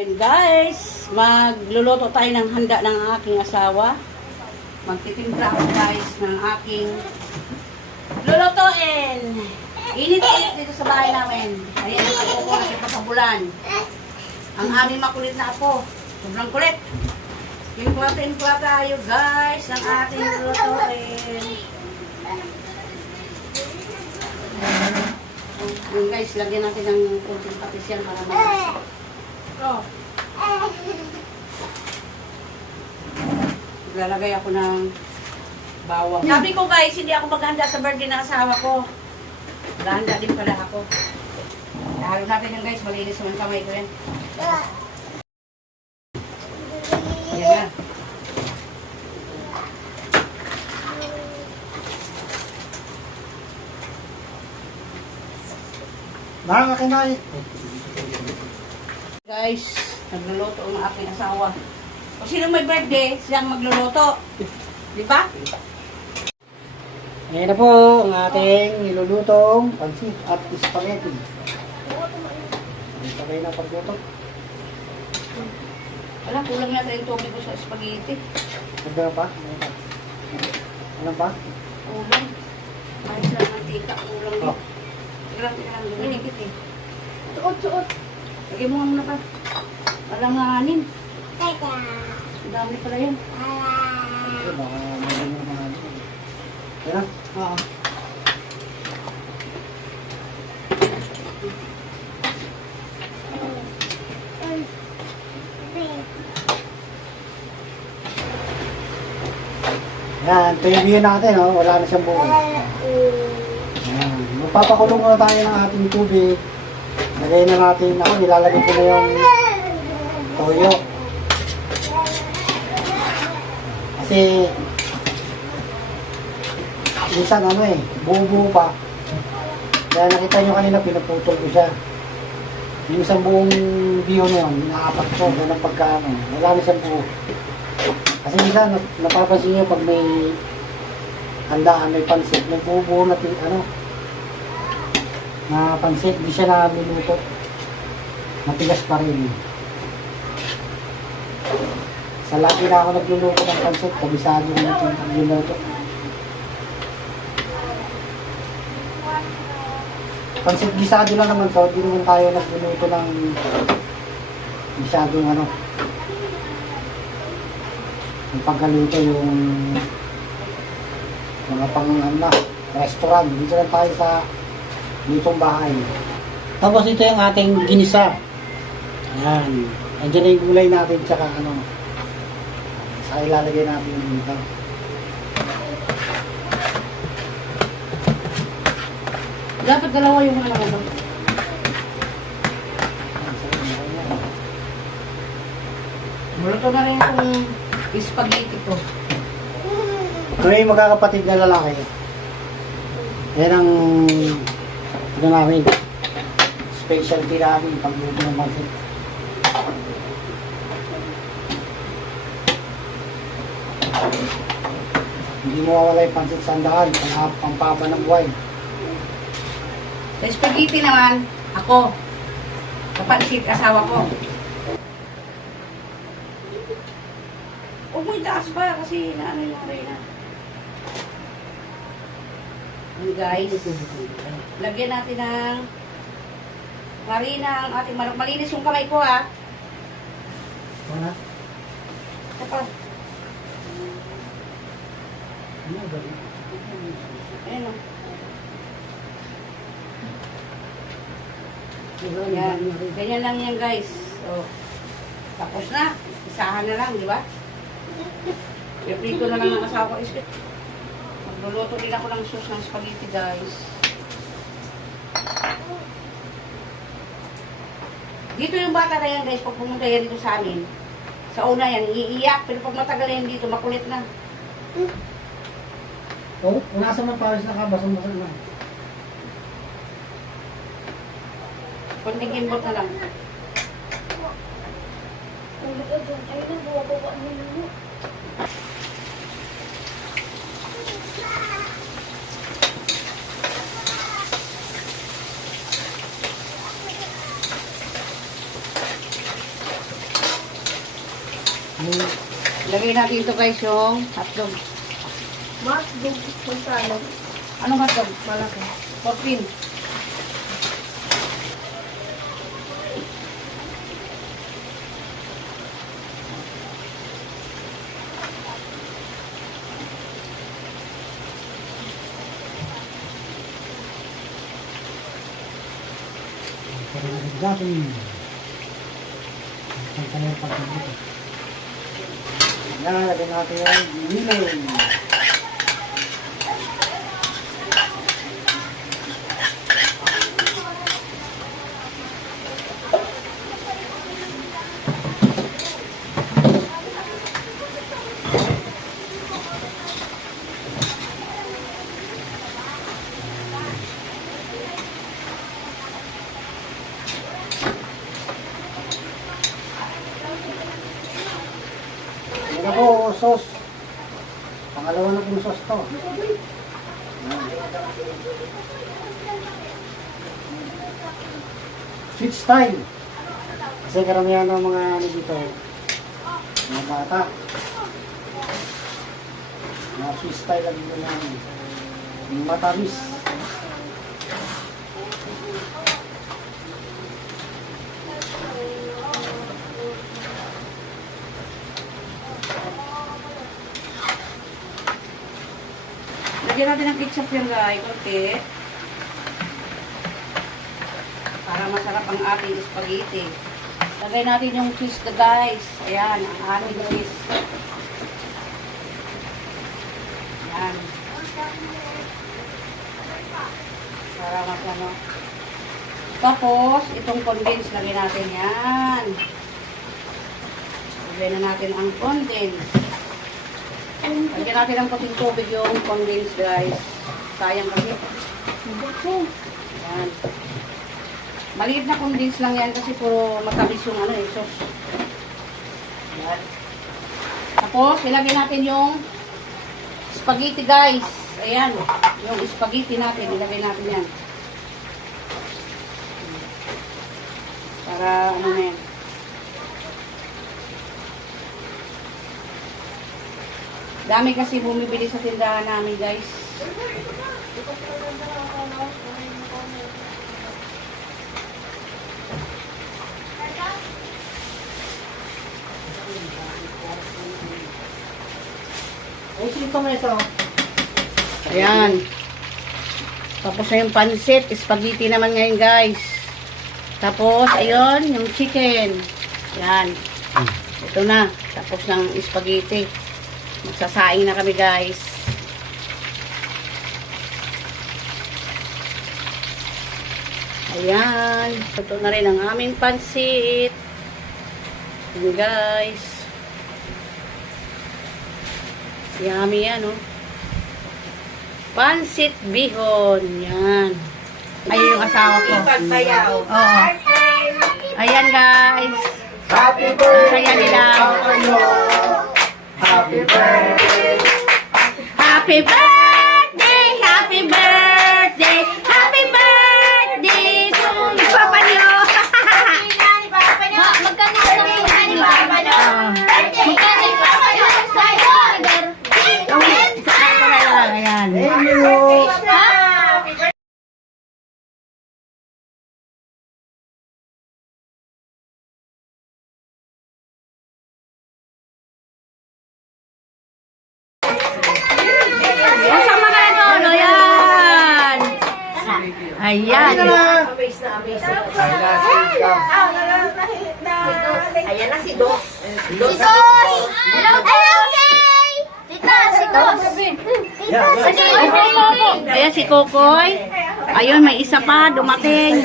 Ayan guys, magluluto tayo ng handa ng aking asawa. Magtitimpla ako guys ng aking lulutuin. Init-init dito sa bahay namin. Ayan ang apo ko na papabulan. Ang aming makulit na apo. Sobrang kulit. Timpla-timpla tayo guys ng ating lulutuin. Ayan guys, lagyan natin ng kunting patis yan para malasap. Oh. Lalagay ako ng bawang. Sabi ko guys, hindi ako maghanda sa birthday ng asawa ko. Maghanda din pala ako. Halo natin yan guys, malinis naman kamay ko yan. Ayan na. Nakakakinay. Guys, nagluluto ang aking asawa. Kung sino may birthday, siyang magluluto. Di ba? Ayan na po ang ating nilulutong pansit at spaghetti. Sabay na pagluto. Wala, kulang na yung tubig ko sa spaghetti. Ano pa? Ano pa? Kulang. Kahit sa mantika, kulang din. Oh. Tignan, dumidikit eh. Suot. Lagay mo nga muna pa. Walang nganin. Ang dami pala yan. Ito baka maging mga ano. Ayan na? Oo. Yan, tuyubihin natin, oh. Wala na siyang buo. Yan. Magpapakulong na tayo ng ating tubig. Lagay na natin, ako nilalagay ko na yung toyo. Kasi minsan ano eh, buo-buo pa. Kaya nakita nyo kanina, pinaputol ko siya. Yung isang buong biyo na yun, inaapat ko, ganun pagkaano. Wala na siyang buo. Kasi minsan, napapansin nyo pag may handaan, may pansit, may buo-buo na ano, na pansit, di siya na minuto. Matigas pa rin. Sa lagi na ako nagluluto ng pansit, kabisado na yung nagluluto. Pansit gisado lang naman to, di naman tayo nagluluto ng masyadong ano. Yung pagkaluto yung mga pang ano, restaurant. Dito lang tayo sa ditong bahay. Tapos ito yung ating ginisa. Ayan. Andiyan na yung gulay natin tsaka ano. Saka ilalagay natin yung dito. Dapat dalawa yung ano ano. Muluto na rin itong spaghetti ko. May magkakapatid na lalaki. Yan ang ano namin. Specialty namin pagluto ng pansit. Hindi mo mawala yung pansit sa handaan. Pampapa ng buhay. Sa spaghetti naman, ako. Kapansit, asawa ko. Huwag mo itaas pa kasi naano yung rin na. And guys, lagyan natin ng marina ang ating manok. Malinis yung kamay ko ha. Wala? Kapag. Ayan o. Yan. Ganyan lang yan guys. So, tapos na. Isahan na lang, di ba? Iprito na lang ng asawa ko. Magluluto din ako ng sauce ng spaghetti guys. Dito yung bata na yan guys, pag pumunta yan dito sa amin. Sa una yan, iiyak. Pero pag matagal yan dito, makulit na. Oo, kung nasa ng pawis na ka, basang-basang na. Kunting gimbot na lang. Lagay natin ito guys yung hotdog. Hotdog, magkano? Anong hotdog? Malaki. 14. Pagkakas natin. Pagkakas yung pagkakas. Yan, lagyan natin yung giniling. Yan na po, sauce. Pangalawa na pong sauce to. Sweet style. Kasi karamihan ng mga ano dito, mga bata. Mga sweet style lang dito namin. Yung matamis. Lagyan natin ng ketchup yan guys. Konti. Para masarap ang ating spaghetti. Lagay natin yung cheese na guys. Ayan, ang aming cheese. Ayan. Para mas ano. Tapos, itong condensed, lagay natin yan. Lagay na natin ang condensed. Lagyan natin ng pating tubig yung condensed guys. Sayang kasi. Ayan. Maliit na condensed lang yan kasi puro matamis yung ano eh, sauce. Ayan. Tapos, ilagay natin yung spaghetti guys. Ayan. Yung spaghetti natin, ilagay natin yan. Para ano na yan. Dami kasi bumibili sa tindahan namin guys. Ay, sino may isa? Ayan. Tapos na yung pansit. Spaghetti naman ngayon guys. Tapos, ayun, yung chicken. Ayan. Ito na. Tapos ng spaghetti. Magsasaing na kami guys. Ayan. Ito na rin ang aming pansit. Ayan guys. Yummy yan oh. Pansit bihon. Yan. Ay yung asawa ko. Pagpayaw. Oo. Ayan guys. Happy birthday! Masaya nila. Happy birthday! Happy birthday! Happy birthday! Happy birthday to you, Papa niyo! Magkano ni Papa nyo? Magkano ni Papa nyo? Ayan. Thank you! Sa mga ano, yan. Ayan. Ayan na si Dos. Dos! Hello, okay! Tita, si Dos. Ayan si Kokoy. Ayun, may isa pa dumating.